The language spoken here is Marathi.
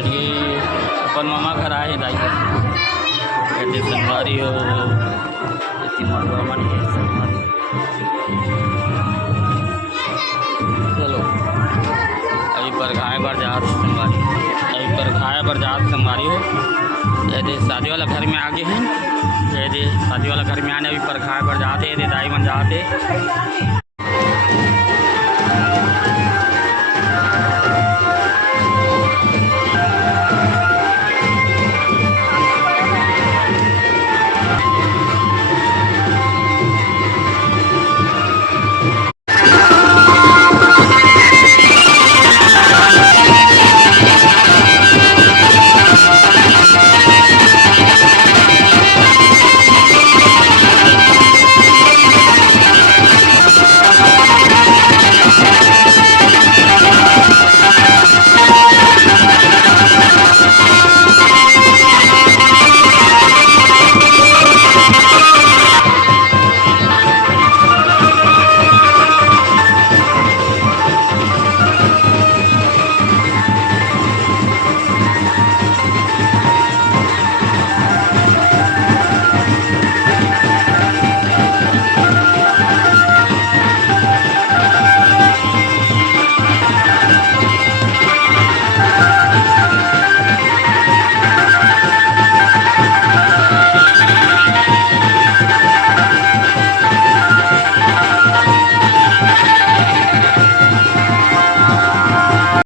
बैठिए अपन मामा घर आए दाई कहते संगवारी हो मरवा मन संगवारी। चलो अभी पर घाय पर जात संगवारी, अभी पर घाय पर जात संगवारी हो। जैसे शादी वाला घर में आगे हैं, जैसे शादी वाला घर में आने अभी पर घाय पर जाते दाई मन जाते।